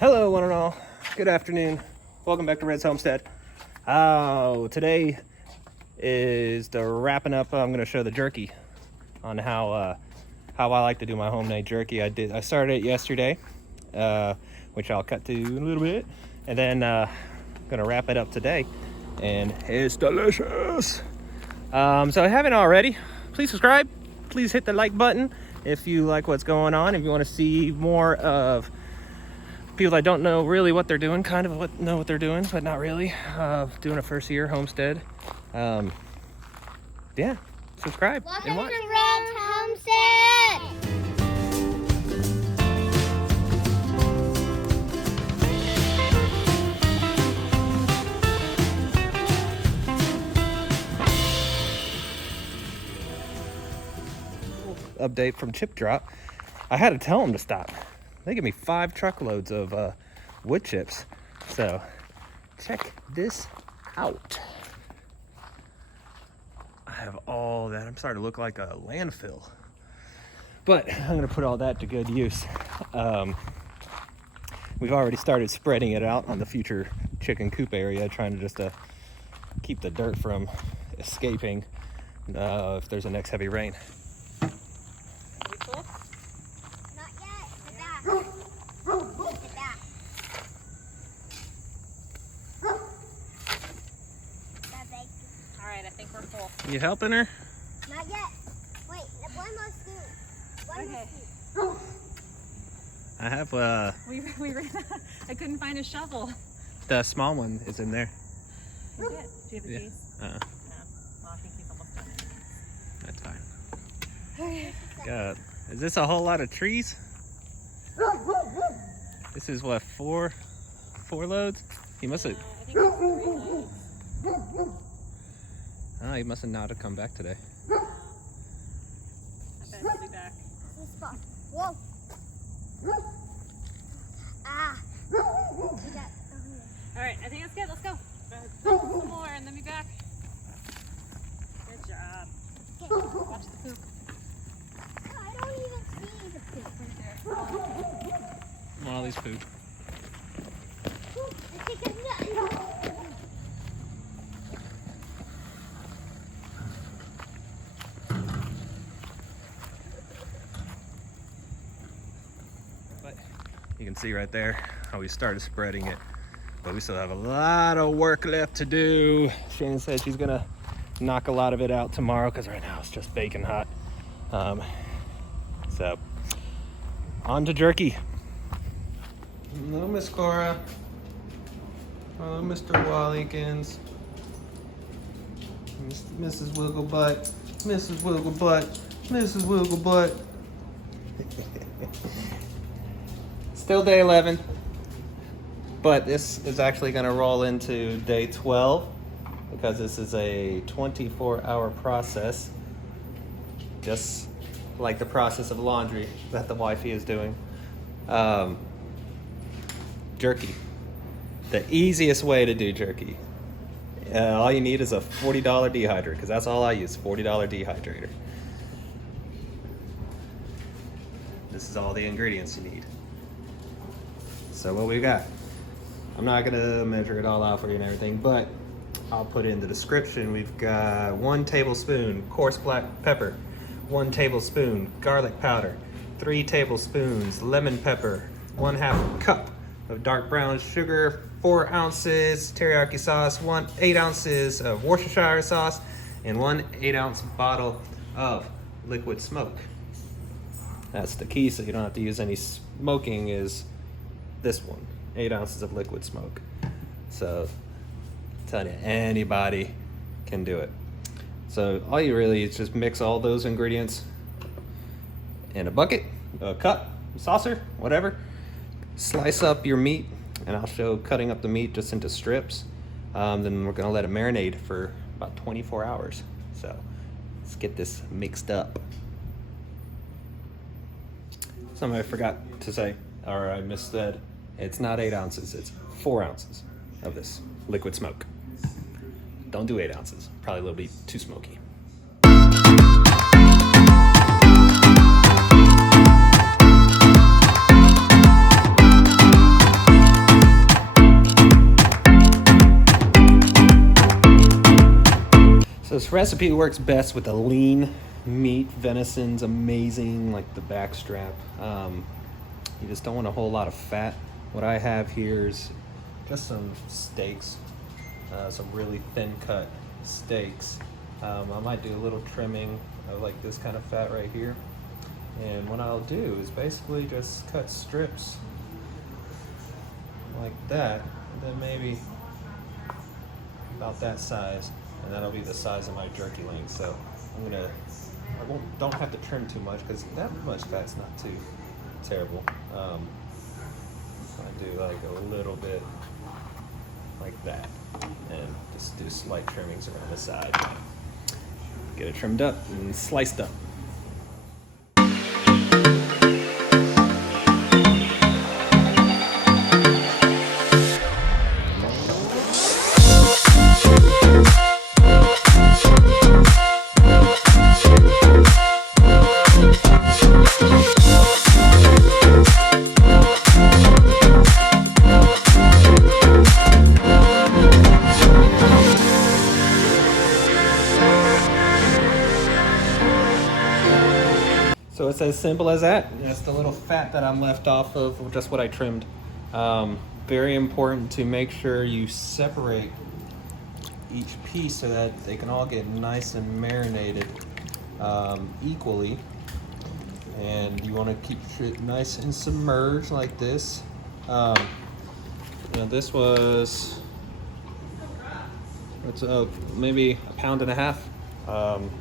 Hello, one and all. Good afternoon. Welcome back to Red's Homestead. Today is the wrapping up. I'm going to show the jerky on how I like to do my homemade jerky. I started it yesterday, which I'll cut to in a little bit, and then I'm going to wrap it up today, and it's delicious. So if you haven't already, please subscribe. Please hit the like button if you like what's going on. If you want to see more of people that don't know really what they're doing, know what they're doing, but not really, doing a first year homestead. Yeah, subscribe. Welcome to Red's Homestead. Update from Chip Drop. I had to tell them to stop. They give me 5 truckloads of wood chips. So check this out. I have all that. I'm starting to look like a landfill. But I'm gonna put all that to good use. We've already started spreading it out on the future chicken coop area, trying to just keep the dirt from escaping if there's a next heavy rain. Alright, I think we're full. You helping her? Not yet. Wait, one more scoop. One more scoop. I have We ran. I couldn't find a shovel. the small one is in there. Is it? Do you have a Yeah. piece? No, Well, I think he's almost done it. that's fine. God, is this a whole lot of trees? This is what, four loads? He must have. I think it's 3 loads. Oh, he must have not have come back today. I bet he'll be back. This spot. Whoa. Ah. We got over here. Alright, I think that's good. Let's go. Some more and then be back. Good job. Watch the poop. I don't even see the poop right there. Molly's poop. I think it's not. But you can see right there how we started spreading it. But we still have a lot of work left to do. Shannon says she's gonna knock a lot of it out tomorrow because right now it's just baking hot. So on to jerky. Hello, Miss Cora. Hello, Mr. Wallykins. Mrs. Wigglebutt. Mrs. Wigglebutt. Mrs. Wigglebutt. Still day 11. But this is actually going to roll into day 12 because this is a 24-hour process, just like the process of laundry that the wifey is doing. Jerky. The easiest way to do jerky. All you need is a $40 dehydrator, because that's all I use, $40 dehydrator. This is all the ingredients you need. So what we got? I'm not gonna measure it all out for you and everything, but I'll put it in the description. We've got 1 tablespoon coarse black pepper, 1 tablespoon garlic powder, 3 tablespoons lemon pepper, 1/2 cup of dark brown sugar, 4 ounces teriyaki sauce, 8 ounces of Worcestershire sauce, and 1 8-ounce bottle of liquid smoke. That's the key, so you don't have to use any smoking, is this one. 8 ounces of liquid smoke. So, I'm telling you, anybody can do it. So all you really is just mix all those ingredients in a bucket, a cup, a saucer, whatever. Slice up your meat, and I'll show cutting up the meat just into strips. Then we're gonna let it marinate for about 24 hours. So let's get this mixed up. Something I forgot to say, or I missaid. It's not 8 ounces, it's 4 ounces of this liquid smoke. Don't do 8 ounces, probably a little bit too smoky. This recipe works best with a lean meat. Venison's amazing, like the back strap. You just don't want a whole lot of fat. What I have here is just some steaks, some really thin cut steaks. I might do a little trimming of like this kind of fat right here. And what I'll do is basically just cut strips like that, and then maybe about that size, and that'll be the size of my jerky length. So don't have to trim too much because that much fat's not too terrible. I do like a little bit like that, and just do slight trimmings around the side. Get it trimmed up and sliced up. So it's as simple as that. That's the little fat that I'm left off of just what I trimmed. Very important to make sure you separate each piece so that they can all get nice and marinated equally. And you want to keep it nice and submerged like this. This was maybe 1.5 pounds.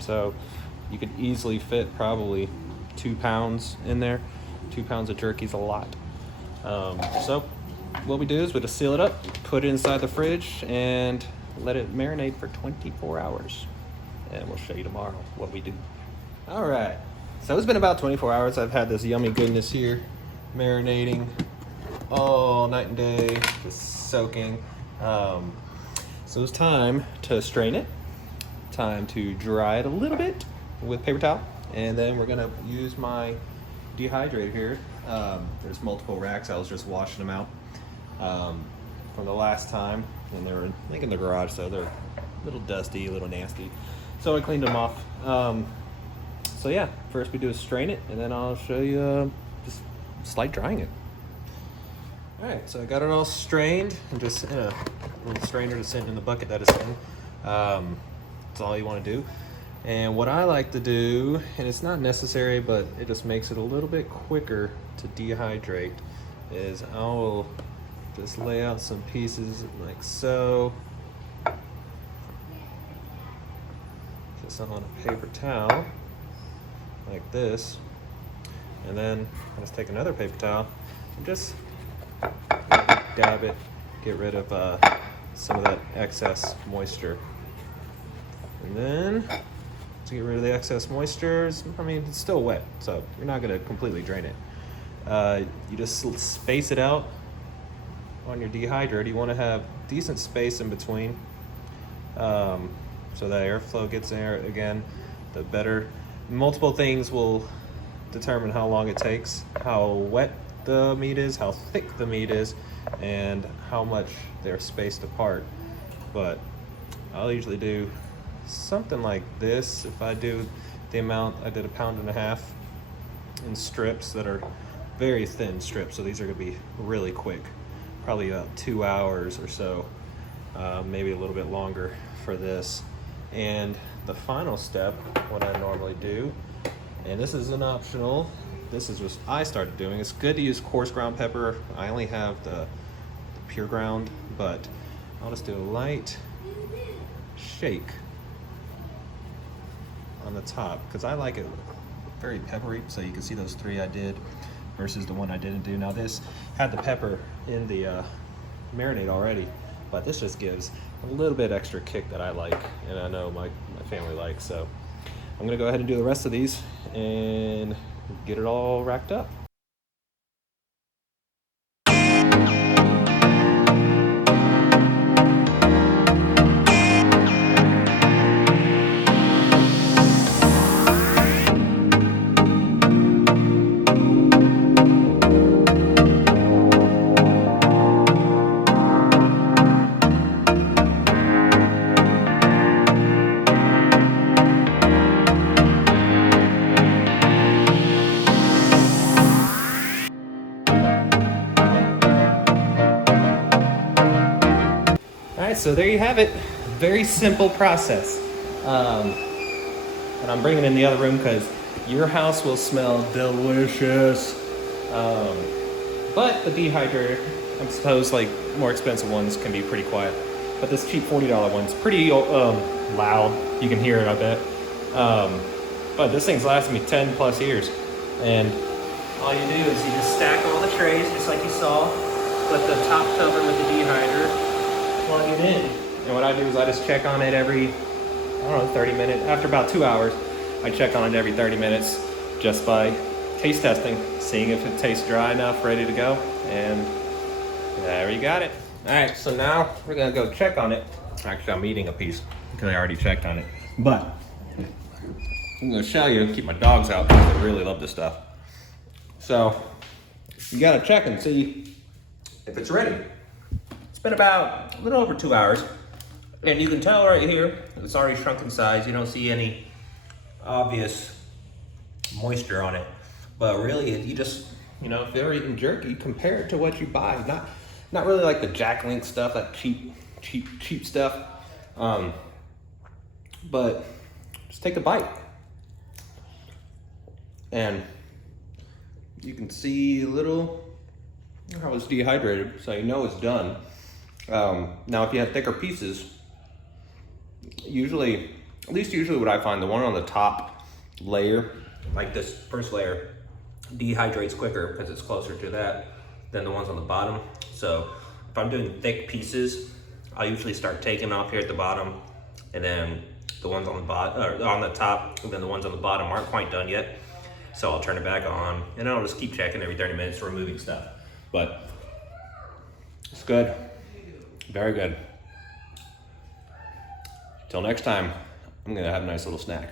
So you could easily fit probably 2 pounds in there. 2 pounds of jerky is a lot. So what we do is we just seal it up, put it inside the fridge, and let it marinate for 24 hours. And we'll show you tomorrow what we do. All right, so it's been about 24 hours. I've had this yummy goodness here marinating all night and day, just soaking. So it's time to strain it, time to dry it a little bit with paper towel, and then we're gonna use my dehydrator here. There's multiple racks. I was just washing them out from the last time, and they were, I think, in the garage, so they're a little dusty, a little nasty. So I cleaned them off. So yeah, first we do is strain it, and then I'll show you just slight drying it. All right, so I got it all strained, and just in a little strainer to sit in the bucket that it's in. That's all you want to do. And what I like to do, and it's not necessary, but it just makes it a little bit quicker to dehydrate, is I'll just lay out some pieces like so, just on a paper towel like this, and then I just take another paper towel and just dab it, get rid of some of that excess moisture. And then to get rid of the excess moisture, I mean, it's still wet, so you're not gonna completely drain it. You just space it out on your dehydrator. You wanna have decent space in between, so that airflow gets in there again, the better. Multiple things will determine how long it takes, how wet the meat is, how thick the meat is, and how much they're spaced apart. But I'll usually do something like this. If I do the amount, I did 1.5 pounds in strips that are very thin strips, so these are gonna be really quick, probably about 2 hours or so, maybe a little bit longer for this. And the final step, what I normally do, and this is an optional, this is what I started doing. It's good to use coarse ground pepper. I only have the pure ground, but I'll just do a light shake on the top because I like it very peppery. So you can see those 3 I did versus the one I didn't do. Now this had the pepper in the marinade already, but this just gives a little bit extra kick that I like, and I know my family likes. So I'm gonna go ahead and do the rest of these and get it all racked up. right, so there you have it. Very simple process. And I'm bringing it in the other room because your house will smell delicious. But the dehydrator, I suppose like more expensive ones can be pretty quiet. But this cheap $40 one's pretty loud. You can hear it, I bet. But this thing's lasted me 10 plus years. And all you do is you just stack all the trays just like you saw. Put the top cover with the dehydrator, plug it in. And what I do is I just check on it every, I don't know, 30 minutes. After about 2 hours, I check on it every 30 minutes just by taste testing, seeing if it tastes dry enough, ready to go. And there you got it. All right, so now we're gonna go check on it. Actually, I'm eating a piece because I already checked on it. But I'm gonna show you, keep my dogs out because they really love this stuff. So you gotta check and see if it's ready. It's been about a little over 2 hours. And you can tell right here, it's already shrunk in size. You don't see any obvious moisture on it. But really, you just, you know, if you're eating jerky, compare it to what you buy. Not really like the Jack Link stuff, that cheap stuff. But just take a bite. And you can see a little how it's dehydrated, so you know it's done. Now, if you have thicker pieces, usually what I find, the one on the top layer, like this first layer, dehydrates quicker because it's closer to that than the ones on the bottom. So if I'm doing thick pieces, I'll usually start taking off here at the bottom, and then the ones on the bottom, or on the top, and then the ones on the bottom aren't quite done yet. So I'll turn it back on, and I'll just keep checking every 30 minutes, removing stuff. But it's good, very good. Till next time, I'm gonna have a nice little snack.